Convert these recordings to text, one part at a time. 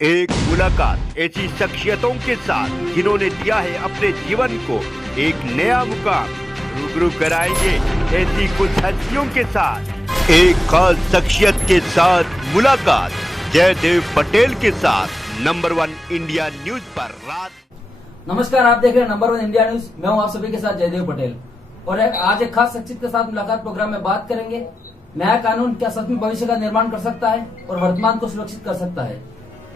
एक मुलाकात ऐसी शख्सियतों के साथ जिन्होंने दिया है अपने जीवन को एक नया मुकाम। रूबरू कराएंगे ऐसी कुछ हस्तियों के साथ एक खास शख्सियत के साथ मुलाकात जयदेव पटेल के साथ नंबर 1 इंडिया न्यूज पर रात। नमस्कार, आप देख रहे हैं नंबर 1 इंडिया न्यूज। मैं हूं आप सभी के साथ जयदेव पटेल और आज एक खास शख्सियत के साथ मुलाकात प्रोग्राम में बात करेंगे। नया कानून क्या सच में भविष्य का निर्माण कर सकता है और वर्तमान को सुरक्षित कर सकता है।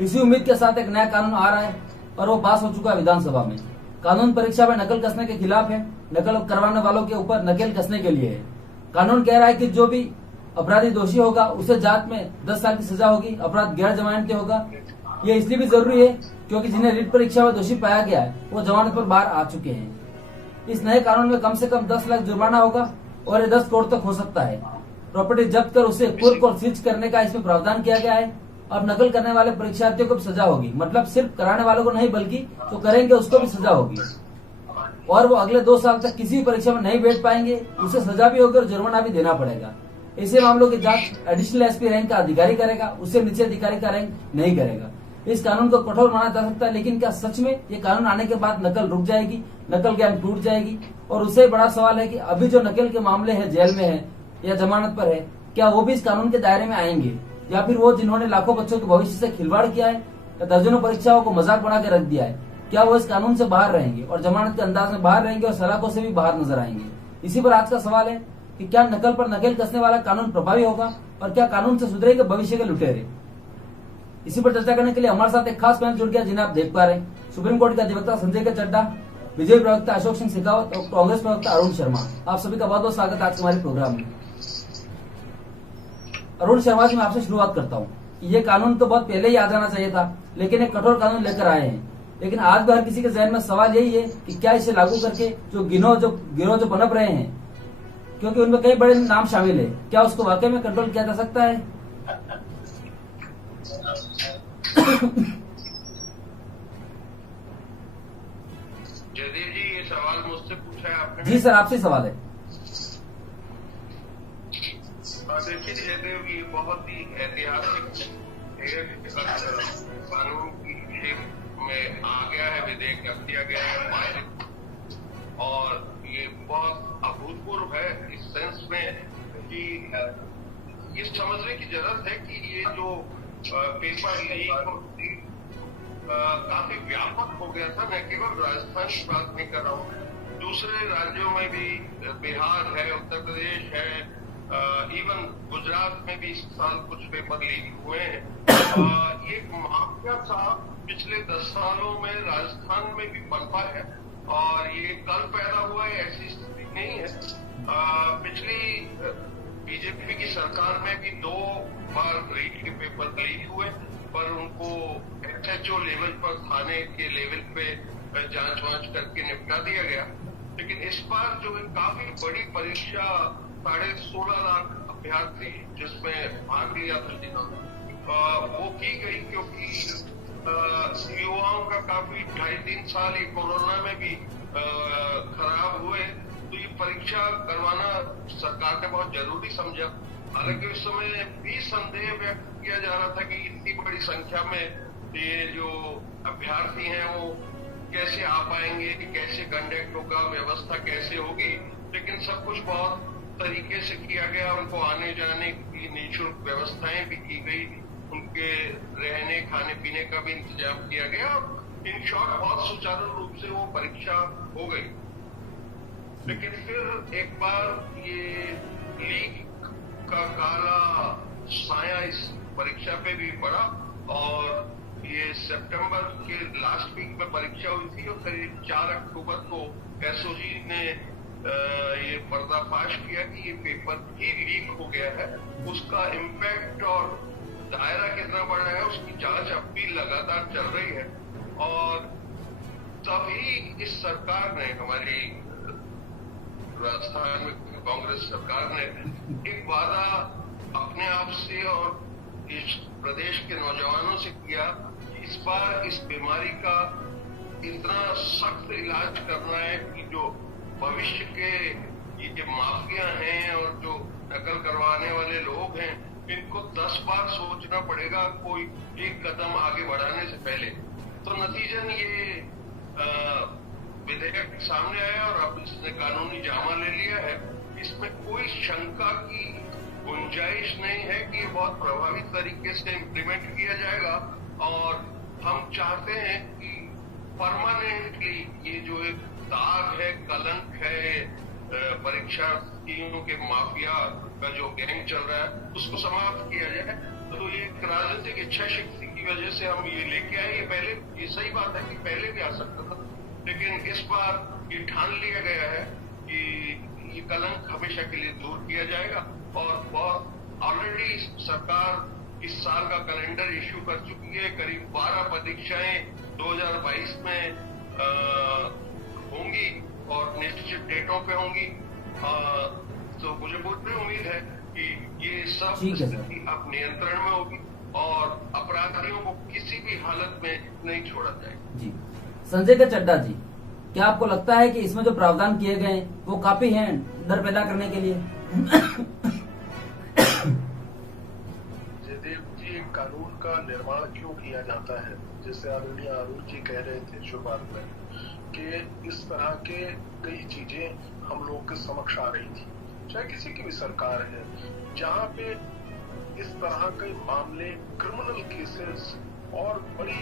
इसी उम्मीद के साथ एक नया कानून आ रहा है और वो पास हो चुका है विधानसभा में। कानून परीक्षा में नकल कसने के खिलाफ है, नकल करवाने वालों के ऊपर नकेल कसने के लिए है। कानून कह रहा है कि जो भी अपराधी दोषी होगा उसे जांच में 10 साल की सजा होगी, अपराध गैर जमानती होगा। ये इसलिए भी जरूरी है क्योंकि जिन्हें रीट परीक्षा में दोषी पाया गया है वो जमानत पर बाहर आ चुके हैं। इस नए कानून में कम से कम 10 लाख जुर्माना होगा और ये 10 करोड़ तक हो सकता है। प्रॉपर्टी जब्त कर उसे कुर्क और सीज करने का इसमें प्रावधान किया गया है। अब नकल करने वाले परीक्षार्थियों को भी सजा होगी, मतलब सिर्फ कराने वालों को नहीं बल्कि जो करेंगे उसको भी सजा होगी और वो अगले 2 साल तक किसी भी परीक्षा में नहीं बैठ पाएंगे, उसे सजा भी होगी और जुर्माना भी देना पड़ेगा। ऐसे मामलों की जांच एडिशनल एसपी रैंक का अधिकारी करेगा, उससे नीचे अधिकारी का रैंक नहीं करेगा। इस कानून को कठोर माना जा सकता है, लेकिन क्या सच में ये कानून आने के बाद नकल रुक जाएगी, नकल गैंग टूट जाएगी? और उससे बड़ा सवाल है कि अभी जो नकल के मामले हैं, जेल में है या जमानत पर है, क्या वो भी इस कानून के दायरे में आएंगे या फिर वो जिन्होंने लाखों बच्चों के भविष्य से खिलवाड़ किया है या दर्जनों परीक्षाओं को मजाक बना के रख दिया है, क्या वो इस कानून से बाहर रहेंगे और जमानत के अंदाज में बाहर रहेंगे और सलाखों से भी बाहर नजर आएंगे? इसी पर आज का सवाल है कि क्या नकल पर नकेल कसने वाला कानून प्रभावी होगा और क्या कानून से सुधरेंगे भविष्य के लुटेरे? इसी पर चर्चा करने के लिए हमारे साथ एक खास पैनल जुड़ गया जिन्हें आप देख पा रहे हैं। सुप्रीम कोर्ट के अधिवक्ता संजय के चड्डा, विजय प्रवक्ता अशोक सिंह शेखावत और कांग्रेस प्रवक्ता अरुण शर्मा। आप सभी का बहुत बहुत स्वागत आज हमारे प्रोग्राम में। अरुण शर्मा जी, मैं आपसे शुरुआत करता हूँ। ये कानून तो बहुत पहले ही आ जाना चाहिए था, लेकिन एक कठोर कानून लेकर आए हैं। लेकिन आज भी हर किसी के जहन में सवाल यही है कि क्या इसे लागू करके जो गिरोह जो पनप रहे हैं, क्योंकि उनमें कई बड़े नाम शामिल है, क्या उसको वाकई में कंट्रोल किया जा सकता है? जयदेव जी, ये सवाल मुझसे पूछा है आपने? जी सर, आपसे सवाल है। देखिए जयदेव, ये बहुत ही ऐतिहासिक कानून की शेप में आ गया है, विधेयक रख दिया गया है पारित, और ये बहुत अभूतपूर्व है इस सेंस में कि ये समझने की जरूरत है कि ये जो पेपर लीक काफी व्यापक हो गया था। मैं केवल राजस्थान की बात नहीं कर रहा हूँ, दूसरे राज्यों में भी, बिहार है, उत्तर प्रदेश है, इवन गुजरात में भी इस साल कुछ पेपर लीक हुए हैं। ये माफिया सा पिछले 10 सालों में राजस्थान में भी पनपा है और ये कल पैदा हुआ है, ऐसी स्थिति नहीं है। पिछली बीजेपी की सरकार में भी 2 बार रीट के पेपर लीक हुए, पर उनको एसएचओ लेवल पर, थाने के लेवल पे जांच वांच करके निपटा दिया गया। लेकिन इस बार जो है काफी बड़ी परीक्षा, 16.5 लाख अभ्यर्थी जिसमें भाग लिया था जिन्होंने, वो की गई क्योंकि युवाओं का काफी 2.5-3 साल ये कोरोना में भी खराब हुए, तो ये परीक्षा करवाना सरकार ने बहुत जरूरी समझा। हालांकि उस समय भी संदेह व्यक्त किया जा रहा था कि इतनी बड़ी संख्या में ये जो अभ्यर्थी हैं वो कैसे आ पाएंगे, कि कैसे कंडक्ट होगा, व्यवस्था कैसे होगी। लेकिन सब कुछ बहुत तरीके से किया गया, उनको आने जाने की निःशुल्क व्यवस्थाएं भी की गई, उनके रहने खाने पीने का भी इंतजाम किया गया। इन शॉर्ट बहुत सुचारू रूप से वो परीक्षा हो गई। लेकिन फिर एक बार ये लीक का काला साया इस परीक्षा पे भी पड़ा और ये सितंबर के लास्ट वीक में परीक्षा हुई थी और करीब 4 अक्टूबर को एसओजी ने ये पर्दाफाश किया कि ये पेपर ही लीक हो गया है। उसका इम्पैक्ट और दायरा कितना बड़ा है उसकी जांच अब भी लगातार चल रही है। और तभी इस सरकार ने, हमारी राजस्थान में कांग्रेस सरकार ने एक वादा अपने आप से और इस प्रदेश के नौजवानों से किया कि इस बार इस बीमारी का इतना सख्त इलाज करना है कि जो भविष्य के ये माफिया हैं और जो नकल करवाने वाले लोग हैं, इनको 10 बार सोचना पड़ेगा कोई एक कदम आगे बढ़ाने से पहले। तो नतीजन ये विधेयक सामने आया और अब इसने कानूनी जामा ले लिया है। इसमें कोई शंका की गुंजाइश नहीं है कि ये बहुत प्रभावी तरीके से इम्प्लीमेंट किया जाएगा। और हम चाहते हैं कि परमानेंटली ये जो एक दाग है, कलंक है परीक्षार्थियों के माफिया का जो गैंग चल रहा है, उसको समाप्त किया जाए। तो ये एक राजनीतिक इच्छा शक्ति की वजह से हम ये लेके आए। ये पहले, ये सही बात है कि पहले भी आ सकता था, लेकिन इस बार ये ठान लिया गया है कि ये कलंक हमेशा के लिए दूर किया जाएगा। और बहुत ऑलरेडी सरकार इस साल का कैलेंडर इश्यू कर चुकी है। करीब 12 परीक्षाएं 2022 में होंगी और निश्चित डेटों पे होंगी। तो मुझे पूरी उम्मीद है कि ये सब स्थिति अब नियंत्रण में होगी और अपराधियों को किसी भी हालत में नहीं छोड़ा जाएगा। जी, संजय के चड्ढा जी, क्या आपको लगता है कि इसमें जो प्रावधान किए गए वो काफी हैं डर पैदा करने के लिए? जयदेव जी, कानून का निर्माण क्यों किया जाता है? जैसे आदरणीय अरुण जी कह रहे थे शुरुआत में कि इस तरह के कई चीजें हम लोगों के समक्ष आ रही थी, चाहे किसी की भी सरकार है, जहां पे इस तरह के मामले, क्रिमिनल केसेस और बड़ी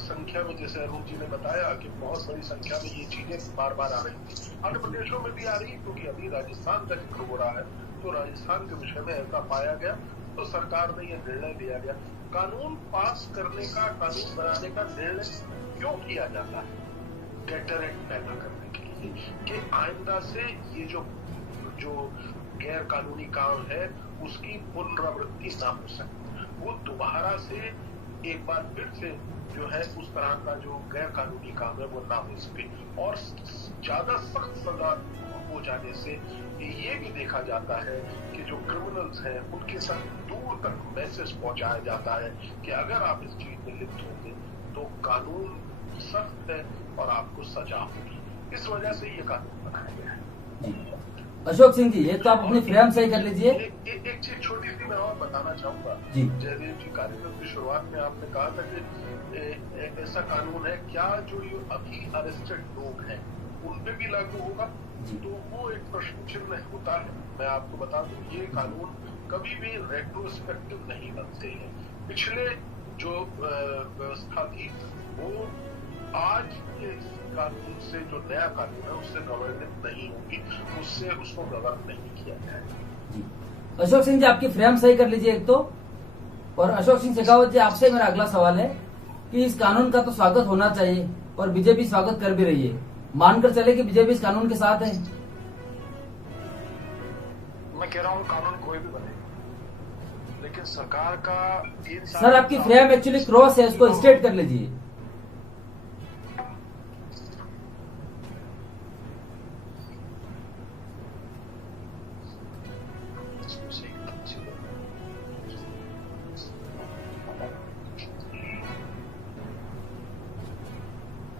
संख्या में, जैसे अरुण जी ने बताया कि बहुत बड़ी संख्या में ये चीजें बार बार आ रही थी। अन्य प्रदेशों में भी आ रही, क्योंकि अभी राजस्थान का जिक्र हो रहा है, तो राजस्थान के विषय में ऐसा पाया गया तो सरकार ने यह निर्णय लिया गया। कानून पास करने का, कानून बनाने का निर्णय क्यों किया जाता है? डेटरेंट पैदा करने के लिए कि आइंदा से ये जो गैर कानूनी काम है उसकी पुनरावृत्ति ना हो सके, वो दोबारा से एक बार फिर से जो है उस तरह का जो गैर कानूनी काम है वो ना हो सके। और ज्यादा सख्त सजा हो जाने से ये भी देखा जाता है कि जो क्रिमिनल्स हैं उनके साथ दूर तक मैसेज पहुंचाया जाता है कि अगर आप इस चीज में लिप्त होंगे तो कानून सख्त है और आपको सजा होगी। इस वजह से ये कानून बनाया गया है। अशोक सिंह जी, ये तो आप अपनी फ्रेम सही कर लीजिए। एक चीज छोटी सी मैं और बताना चाहूंगा। जयदेव जी, कार्यक्रम की शुरुआत में आपने कहा था कि ऐसा कानून है क्या जो ये अभी अरेस्टेड लोग हैं उन पे भी लागू होगा? तो वो एक प्रश्न चिन्ह होता है। मैं आपको बता दूं, ये कानून कभी भी रेट्रोस्पेक्टिव नहीं बनते हैं। पिछले जो व्यवस्था थी वो आज के कानून से, जो नया कानून है उससे गवर्निंग नहीं होगी, उससे उसको गवर्न नहीं किया जाएगा। अशोक सिंह जी, आपकी फ्रेम सही कर लीजिए एक तो। और अशोक सिंह शेखावत जी, आपसे मेरा अगला सवाल है कि इस कानून का तो स्वागत होना चाहिए और बीजेपी स्वागत कर भी रही है, मानकर चले कि बीजेपी इस कानून के साथ है? मैं कह रहा हूँ कानून कोई भी बने, लेकिन सरकार का 3 साल। सर, आपकी फ्रेम एक्चुअली क्रॉस है, उसको स्ट्रेट कर लीजिए।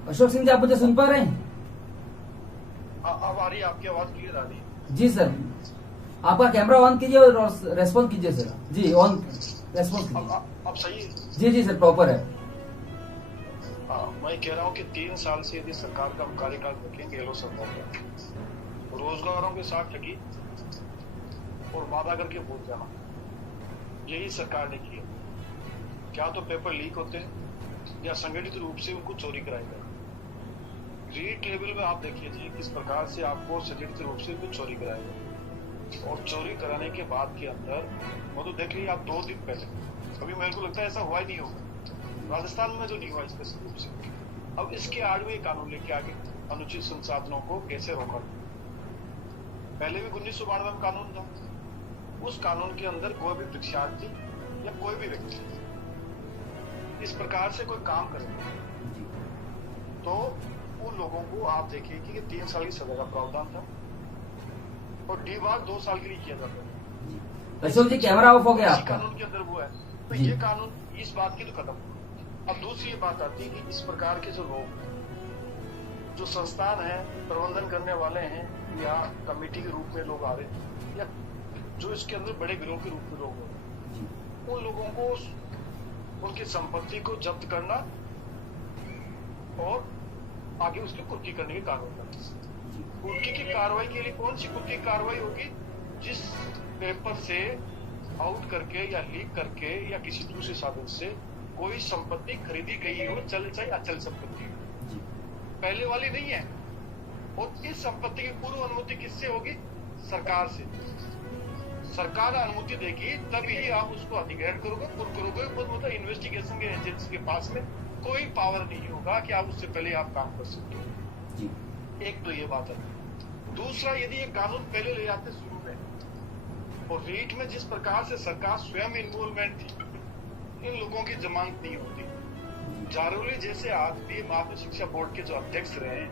अशोक सिंह जी, आप मुझे सुन पा रहे हैं? अब आ रही है आपकी आवाज, क्लियर आ रही है? जी सर, आपका कैमरा ऑन कीजिए और रेस्पॉन्स कीजिए सर। जी, ऑन रेस्पॉन्स कीजिए। अब सही है? जी सर, प्रॉपर है। मैं कह रहा हूँ कि 3 साल से यदि सरकार का कार्यकाल देखेंगे, हेलो सरकार, रोजगारों के साथ ठगी और वादा करके भूल जाना, यही सरकार ने किया। क्या तो पेपर लीक होते हैं या संगठित रूप से उनको चोरी कराई गई। रीट लेवल में आप देखिए जी किस प्रकार से आपको संगठित रूप से उनको चोरी कराई गई, और चोरी कराने के बाद के अंदर वो तो देख लीजिए आप 2 दिन पहले, अभी मेरे को लगता है ऐसा हुआ ही नहीं होगा राजस्थान में जो नहीं हुआ स्पेशल रूप से। अब इसके आड़ में कानून लेके आगे अनुचित संसाधनों को कैसे रोका। पहले भी 1992 में कानून था, उस कानून के अंदर कोई भी परीक्षार्थी या कोई भी व्यक्ति इस प्रकार से कोई काम करे तो उन लोगों को आप देखिए कि 3 साल की सजा का प्रावधान था और डीबार 2 साल के लिए किया जाता है। अशोक जी, कैमरा ऑफ हो गया आपका। कानून के अंदर वो है, तो ये कानून इस बात की तो खत्म। अब दूसरी ये बात आती है कि इस प्रकार के जो लोग, जो संस्थान है, प्रबंधन करने वाले हैं या कमेटी के रूप में लोग आ रहे हैं या जो इसके अंदर बड़े गिरोह के रूप में लोग हो रहे हैं, उन लोगों को उनकी संपत्ति को जब्त करना और आगे उसकी कुर्की करने की कार्रवाई करना। कुर्की की कार्रवाई के लिए कौन सी कुर्की कार्रवाई होगी? जिस पेपर से आउट करके या लीक करके या किसी दूसरे साधन से कोई संपत्ति खरीदी गई हो, चल चाहे अचल संपत्ति, पहले वाली नहीं है। और इस संपत्ति की पूर्व अनुमति किससे होगी? सरकार से। सरकार अनुमति देगी तभी आप उसको अधिग्रहण करोगे, मतलब इन्वेस्टिगेशन के एजेंसी के पास में कोई पावर नहीं होगा कि आप उससे पहले आप काम कर सकते हो। एक तो ये बात है। दूसरा, यदि ये कानून पहले ले जाते शुरू में और रीट में जिस प्रकार से सरकार स्वयं इन्वॉल्वमेंट थी, इन लोगों की जमानत नहीं होती। जारोली जैसे आदमी माध्यमिक शिक्षा बोर्ड के जो अध्यक्ष रहे हैं,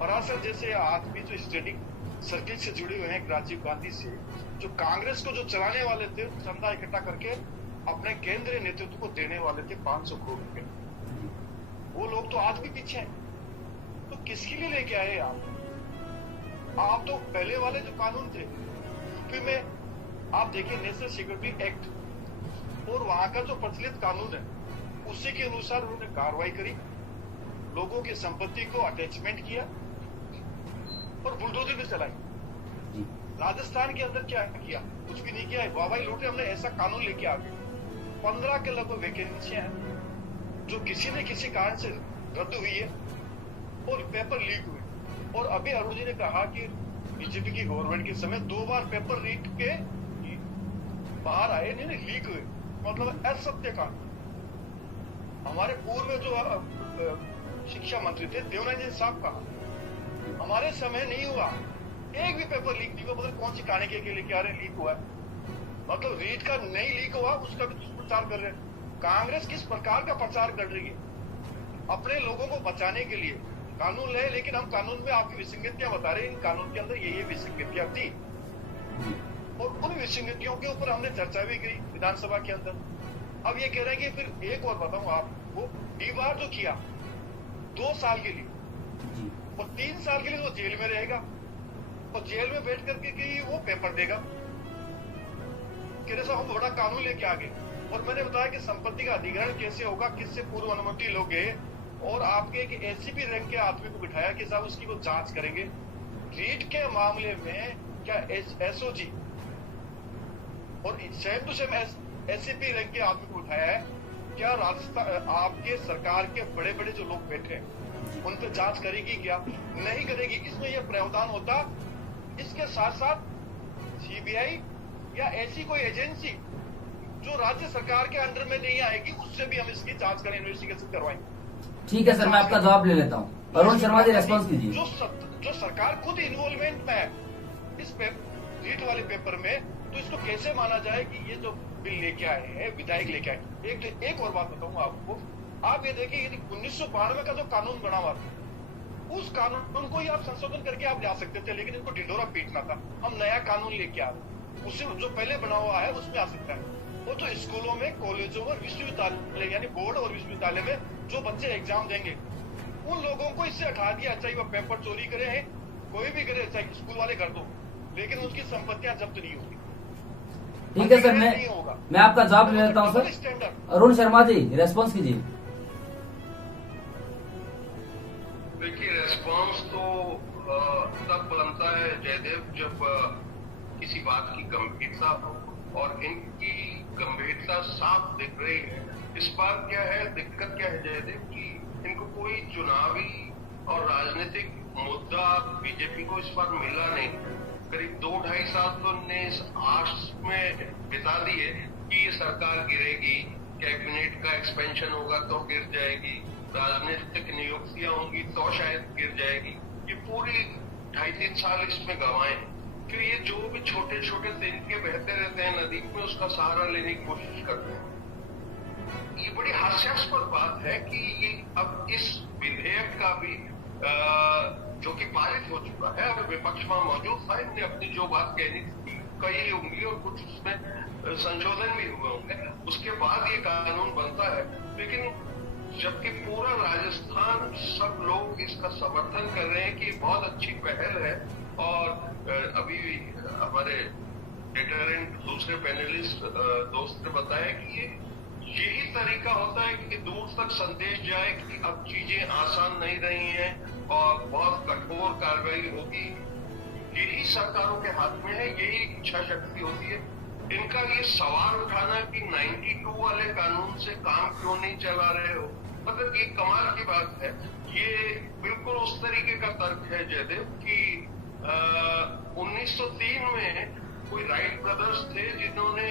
परासर जैसे आदमी जो स्टडी सर्किल से जुड़े हुए हैं राजीव गांधी से, जो कांग्रेस को जो चलाने वाले थे, चंदा इकट्ठा करके अपने केंद्रीय नेतृत्व को देने वाले थे 500 करोड़ रुपए, वो लोग तो आज भी पीछे हैं। तो किसके लिए लेके आए आप तो पहले वाले जो कानून थे यूपी में आप देखिए, नेशनल सिक्योरिटी एक्ट और वहां का जो प्रचलित कानून है उसी के अनुसार उन्होंने कार्रवाई करी, लोगों की संपत्ति को अटैचमेंट किया और बुलडोजर भी चलाई। राजस्थान के अंदर क्या किया? कुछ भी नहीं किया है, वाहवाही लूटे। हमने ऐसा कानून लेके आ गए। 15 के लगभग वैकेंसियां हैं जो किसी न किसी कारण से रद्द हुई है और पेपर लीक हुए। और अभी अरुण जी ने कहा कि बीजेपी की गवर्नमेंट के समय 2 बार पेपर लीक के बाहर आए, नहीं लीक हुए, मतलब असत्य का। हमारे पूर्व जो शिक्षा मंत्री थे देवनारायण साहब का, हमारे समय नहीं हुआ, एक भी पेपर लीक नहीं हुआ। मतलब कौन सी कहानी के लिए क्या लीक हुआ है? मतलब रीट का नहीं लीक हुआ, उसका भी दुष्प्रचार कर रहे हैं। कांग्रेस किस प्रकार का प्रचार कर रही है अपने लोगों को बचाने के लिए? कानून ले, लेकिन हम कानून में आपकी विसंगतियां बता रहे हैं। इन कानून के अंदर ये विसंगतियां थी और उन विसंगतियों के ऊपर हमने चर्चा भी की विधानसभा के अंदर। अब ये कह रहे हैं कि फिर एक और बताऊं आपको, डीबार जो किया 2 साल के लिए और 3 साल के लिए वो जेल में रहेगा और जेल में बैठ करके कि वो पेपर देगा कि जैसा हम बड़ा कानून लेके आ गए। और मैंने बताया कि संपत्ति का अधिग्रहण कैसे होगा, किससे पूर्व अनुमति लोगे, और आपके एक एसीपी रैंक के आदमी को बिठाया कि साहब उसकी वो जांच करेंगे। रीट के मामले में क्या एसओजी और same to same ACP rank के आदमी को उठाया है? क्या राजस्थान आपके सरकार के बड़े बड़े जो लोग बैठे हैं उन पर जांच करेगी? क्या नहीं करेगी? इसमें यह प्रावधान होता। इसके साथ साथ सीबीआई या ऐसी कोई एजेंसी जो राज्य सरकार के अंडर में नहीं आएगी, उससे भी हम इसकी जांच करें, इन्वेस्टिगेशन करवाएंगे। ठीक है सर, मैं आपका जवाब ले लेता हूँ। अरुण शर्मा जी रेस्पॉन्स कीजिए। जो सरकार खुद इन्वॉल्वमेंट में है इस रीट वाले पेपर में, तो इसको कैसे माना जाए कि ये जो बिल लेके आए हैं, विधायक लेके आए? एक और बात बताऊंगा आपको। आप ये देखिए, 1992 का जो कानून बना हुआ था, उस कानून को ही आप संशोधन करके आप ला सकते थे, लेकिन इनको ढिंढोरा पीटना था। हम नया कानून लेके आ रहे हैं, उससे जो पहले बना हुआ है उसमें आ सकता है। वो तो स्कूलों में, कॉलेजों में, विश्वविद्यालय यानी बोर्ड और विश्वविद्यालय में जो बच्चे एग्जाम देंगे, उन लोगों को इससे हटा दिया। चाहे वो पेपर चोरी करे हैं, कोई भी करे, चाहे स्कूल वाले कर दो, लेकिन उसकी संपत्तियां जब्त नहीं होगी। ठीक है सर, मैं आपका जवाब ले लेता हूँ सर। अरुण शर्मा जी रेस्पॉन्स कीजिए। देखिए, रेस्पॉन्स तो तब बनता है जयदेव जब किसी बात की गंभीरता हो, और इनकी गंभीरता साफ दिख रही है। इस बार क्या है, दिक्कत क्या है जयदेव, कि इनको कोई चुनावी और राजनीतिक मुद्दा बीजेपी को इस बार मिला नहीं। करीब 2-2.5 साल तो ने इस आश में बिता दिए कि ये सरकार गिरेगी, कैबिनेट का एक्सपेंशन होगा तो गिर जाएगी, राजनीतिक नियुक्तियां होंगी तो शायद गिर जाएगी। ये पूरी 2.5-3 साल इसमें गंवाए। फिर ये जो भी छोटे छोटे तिनके बहते रहते हैं नदी में, उसका सहारा लेने की कोशिश करते हैं। ये बड़ी हास्यास्पद बात है कि ये अब इस विधेयक का भी जो कि पारित हो चुका है, और विपक्ष में मौजूद था, इनने अपनी जो बात कही होंगी और कुछ उसमें संशोधन भी हुए होंगे, उसके बाद ये कानून बनता है। लेकिन जबकि पूरा राजस्थान, सब लोग इसका समर्थन कर रहे हैं कि बहुत अच्छी पहल है, और अभी हमारे डिटरेंट दूसरे पैनलिस्ट दोस्त ने बताया कि यही तरीका होता है कि दूर तक संदेश जाए कि अब चीजें आसान नहीं रही हैं और बहुत कठोर कार्रवाई होगी। यही सरकारों के हाथ में है, यही इच्छा शक्ति होती है। इनका ये सवाल उठाना कि 92 वाले कानून से काम क्यों नहीं चला रहे हो, मतलब ये कमाल की बात है। ये बिल्कुल उस तरीके का तर्क है जयदेव कि 1903 में कोई राइट ब्रदर्स थे जिन्होंने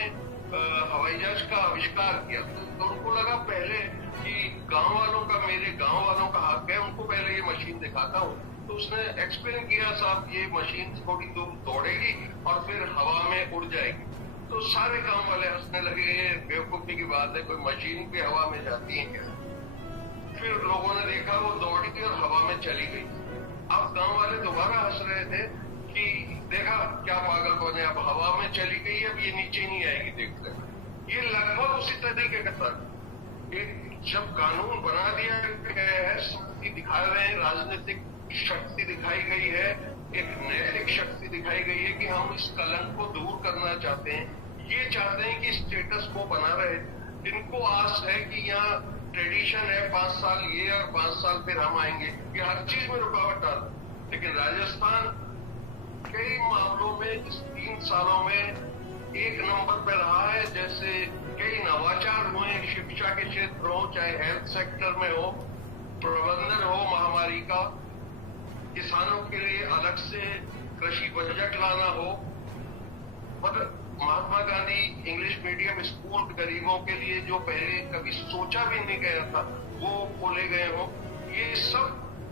हवाई जहाज का आविष्कार किया, तो उनको लगा पहले कि गांव वालों का, मेरे गांव वालों का हक है, उनको पहले ये मशीन दिखाता हूँ। तो उसने एक्सपेरिमेंट किया, साहब ये मशीन थोड़ी दूर दौड़ेगी और फिर हवा में उड़ जाएगी। तो सारे गांव वाले हंसने लगे, ये बेवकूफी की बात है, कोई मशीन भी हवा में जाती है क्या। फिर लोगों ने देखा वो दौड़ी और हवा में चली गई। अब गांव वाले दोबारा हंस रहे थे कि देखा क्या पागलपन है, अब हवा में चली गई, अब ये नीचे नहीं आएगी, देखते हैं। ये लगभग उसी तरीके का तर्क। जब कानून बना दिया गया है, शक्ति दिखा रहे हैं, राजनीतिक शक्ति दिखाई गई है, एक नैतिक शक्ति दिखाई गई है कि हम इस कलंक को दूर करना चाहते हैं। ये चाहते हैं कि स्टेटस को बना रहे। इनको आस है कि यहाँ ट्रेडिशन है, 5 साल ये और 5 साल फिर हम आएंगे, ये हर चीज में रुकावट डाल। लेकिन राजस्थान कई मामलों में इस 3 सालों में एक नंबर पे रहा है। जैसे कई नवाचार हुए, शिक्षा के क्षेत्र हो, चाहे हेल्थ सेक्टर में हो, प्रबंधन हो महामारी का, किसानों के लिए अलग से कृषि बजट लाना हो, मतलब Mahatma Gandhi English medium school गरीबों के लिए जो पहले कभी सोचा भी नहीं गया था वो खोले गए हो, ये सब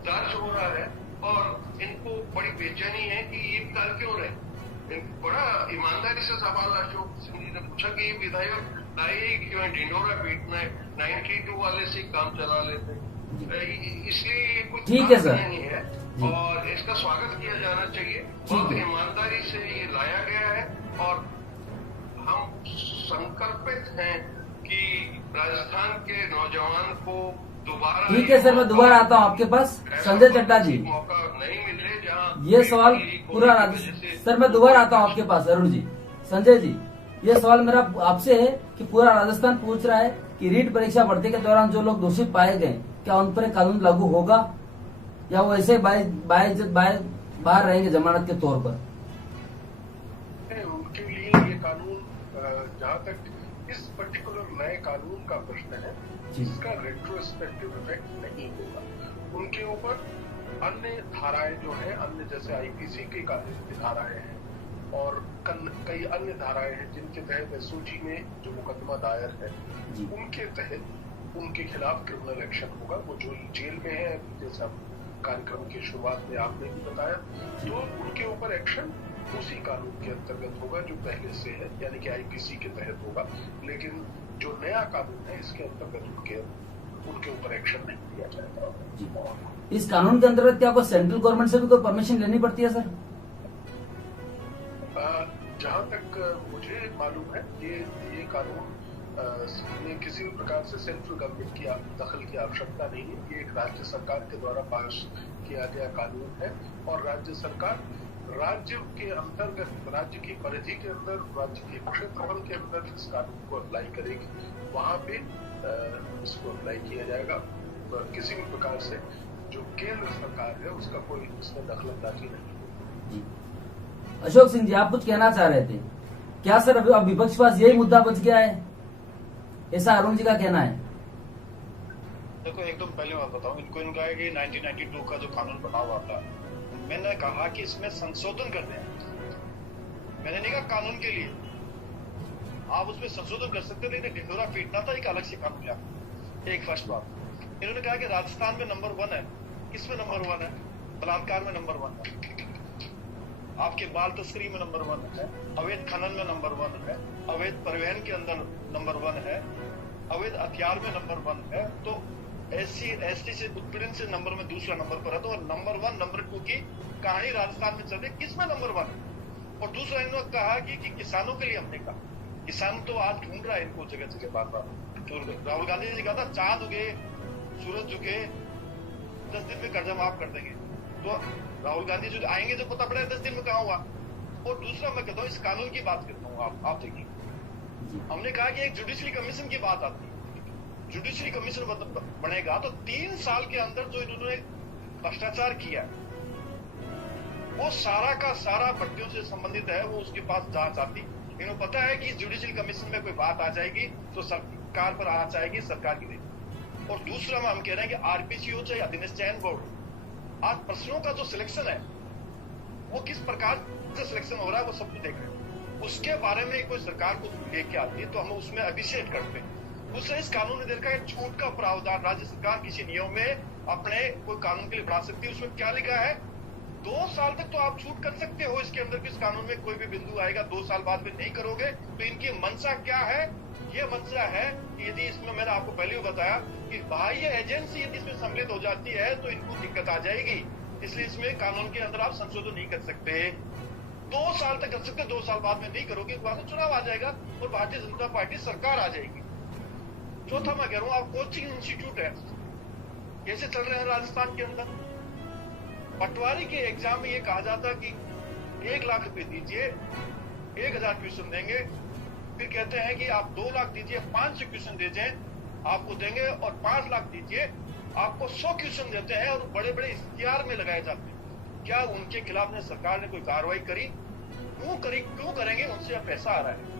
दर्ज हो रहा है। और इनको बड़ी बेचैनी है कि ये कर क्यों रहे। बड़ा ईमानदारी से सवाल अशोक सिंह जी ने पूछा कि ये विधायक लाए क्यों ढिंडोरा पीटना है, 92 वाले से काम चला लेते, इसलिए ये कुछ ठीक है सर, नहीं है और इसका स्वागत किया जाना चाहिए। बहुत ईमानदारी से ये लाया गया है और हम संकल्पित हैं कि राजस्थान के नौजवान को दोबारा। ठीक है सर, मैं दोबारा आता हूँ आपके पास। संजय चड्डा जी, मौका नहीं मिले जहाँ ये सवाल पूरा सर, मैं दोबारा आता हूँ आपके पास। अरुण जी, संजय जी, ये सवाल मेरा आपसे है कि पूरा राजस्थान पूछ रहा है कि रीट परीक्षा भर्ती के दौरान जो लोग दोषी पाए गए, क्या उन पर कानून लागू होगा या वो ऐसे बाहर रहेंगे जमानत के तौर पर। उनके लिए ये कानून, जहाँ तक इस पर्टिकुलर नए कानून का प्रश्न है, इसका रेट्रोस्पेक्टिव इफेक्ट नहीं होगा। उनके ऊपर अन्य धाराएं जो हैं, अन्य जैसे आईपीसी की धाराएं हैं और कई अन्य धाराएं हैं जिनके तहत एसओजी में जो मुकदमा दायर है उनके तहत उनके खिलाफ क्रिमिनल एक्शन होगा। वो जो जेल में है, जैसे हम कार्यक्रम की शुरुआत में आपने भी बताया, तो उनके ऊपर एक्शन उसी कानून के अंतर्गत होगा जो पहले से है, यानी कि आईपीसी के तहत होगा। लेकिन जो नया कानून है इसके अंतर्गत उनके ऊपर एक्शन नहीं लिया जाएगा। इस कानून के अंतर्गत क्या कोई सेंट्रल गवर्नमेंट से भी कोई परमिशन लेनी पड़ती है सर? जहाँ तक मुझे मालूम है, ये कानून में किसी भी प्रकार से सेंट्रल गवर्नमेंट की दखल की आवश्यकता नहीं है। ये एक राज्य सरकार के द्वारा पास किया गया कानून है और राज्य सरकार राज्य के अंतर्गत, राज्य की परिधि के अंदर, राज्य के क्षेत्रफल के अंदर इस कानून को अप्लाई करेगी, वहां पे इसको अप्लाई किया जाएगा। तो किसी भी प्रकार से जो केंद्र सरकार है उसका कोई इसमें दखल अंदाजी नहीं। अशोक सिंह जी, आप कुछ कहना चाह रहे थे क्या सर? अभी अब विपक्ष के पास यही मुद्दा बच गया है, ऐसा अरुण जी का कहना है। देखो, एकदम पहले मैं बताऊं, इनको इनका है कि 1992 का जो कानून बना हुआ था, मैंने कहा कि इसमें संशोधन कर दें। मैंने नहीं कहा कानून के लिए आप उसमें संशोधन कर सकते, लेकिन ढिंडोरा पीटना था एक अलग से कानून लिया। एक फर्स्ट बात, इन्होंने कहा कि राजस्थान में नंबर 1 है। किसमें नंबर 1 है? बलात्कार में नंबर 1 है, आपके बाल तस्करी में नंबर 1 है, अवैध खनन में नंबर 1 है, अवैध परिवहन के अंदर नंबर 1 है, अवैध हथियार में नंबर 1 है। तो SC/ST से उत्पीड़न से नंबर में दूसरा नंबर पर है। तो नंबर 1 नंबर 2 की कहानी राजस्थान में चल रही, किसमें नंबर 1 है? और दूसरा इन्होंने कहा कि किसानों के लिए हमने कहा, किसान तो आज ढूंढ रहा है इनको जगह जगह बार बार। तो राहुल गांधी जी कहा था चांद उगे सूरज झुके 10 दिन में कर्जा माफ कर देंगे। तो राहुल गांधी जो आएंगे जो पता पड़ा 10 दिन में कहा हुआ, और दूसरा मैं कहता हूँ इस कानून की बात करता हूँ। आप देखिए, हमने कहा कि एक जुडिशरी कमीशन की बात आती है। जुडिशरी कमीशन बनेगा तो 3 साल के अंदर जो इन्होंने भ्रष्टाचार किया वो सारा का सारा भर्तियों से संबंधित है, वो उसके पास जांच आती। इन्हें पता है कि जुडिशरी कमीशन में कोई बात आ जाएगी तो सरकार पर आ जाएगी, सरकार की देगी। और दूसरा में हम कह रहे हैं कि आरपीसी हो चाहे अधीनस्थ चयन बोर्ड, आज प्रश्नों का जो सिलेक्शन है वो किस प्रकार से सिलेक्शन हो रहा है वो सब देख रहे हैं। उसके बारे में कोई सरकार को लेके आती है तो हम उसमें अभिषेक करते हैं। दूसरा, इस कानून में देखा है छूट का प्रावधान राज्य सरकार किसी नियम में अपने कोई कानून के लिए बढ़ा सकती है। उसमें क्या लिखा है, 2 साल तक तो आप छूट कर सकते हो। इसके अंदर किस कानून में कोई भी बिंदु आएगा 2 साल बाद में नहीं करोगे तो इनकी मंशा क्या है? ये मंशा है कि यदि इसमें मैंने आपको पहले ही बताया कि बाह्य एजेंसी यदि इसमें सम्मिलित हो जाती है तो इनको दिक्कत आ जाएगी। इसलिए इसमें कानून के अंदर आप संशोधन नहीं कर सकते। 2 साल तक कर सकते, 2 साल बाद में नहीं करोगे तो बाद में चुनाव आ जाएगा और भारतीय जनता पार्टी सरकार आ जाएगी। चौथा मैं कह रहा हूं, आप कोचिंग इंस्टीट्यूट है कैसे चल रहे हैं राजस्थान के अंदर। पटवारी के एग्जाम में ये कहा जाता कि 1 लाख रुपए दीजिए, 1000 क्वेश्चन देंगे। फिर कहते हैं कि आप 2 लाख दीजिए, 500 क्वेश्चन दीजिए आपको देंगे, और 5 लाख दीजिए आपको 100 क्वेश्चन देते हैं, और बड़े बड़े इश्तिहार में लगाए जाते हैं। क्या उनके खिलाफ ने सरकार ने कोई कार्रवाई करी? क्यों करेंगे? उनसे पैसा आ रहा है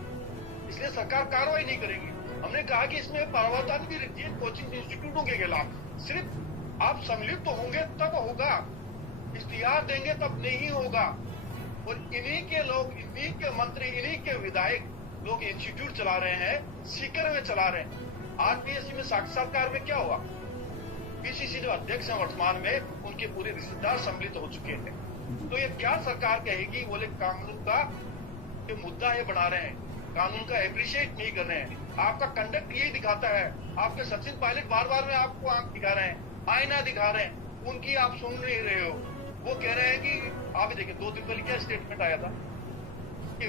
इसलिए सरकार कार्रवाई नहीं करेगी। हमने कहा कि इसमें प्रावधान भी रखिए कोचिंग इंस्टीट्यूटों के खिलाफ। सिर्फ आप सम्मिलित तो होंगे तब होगा, इश्तिहार देंगे तब नहीं होगा। और इन्हीं के लोग, इन्हीं के मंत्री, इन्हीं के विधायक लोग इंस्टीट्यूट चला रहे हैं, सीकर में चला रहे हैं। आरपीएससी में साक्षात्कार में क्या हुआ? पीसीसी जो अध्यक्ष हैं वर्तमान में, उनके पूरे रिश्तेदार सम्मिलित हो चुके हैं। तो ये क्या सरकार कहेगी? बोले कानून का जो मुद्दा ये बना रहे हैं, कानून का एप्रिशिएट नहीं कर रहे हैं। आपका कंडक्ट यही दिखाता है। आपके सचिन पायलट बार बार में आपको आंख दिखा रहे हैं, आईना दिखा रहे हैं, उनकी आप सुन नहीं रहे हो। वो कह रहे हैं कि आप देखिए 2 दिन पहले क्या स्टेटमेंट आया था कि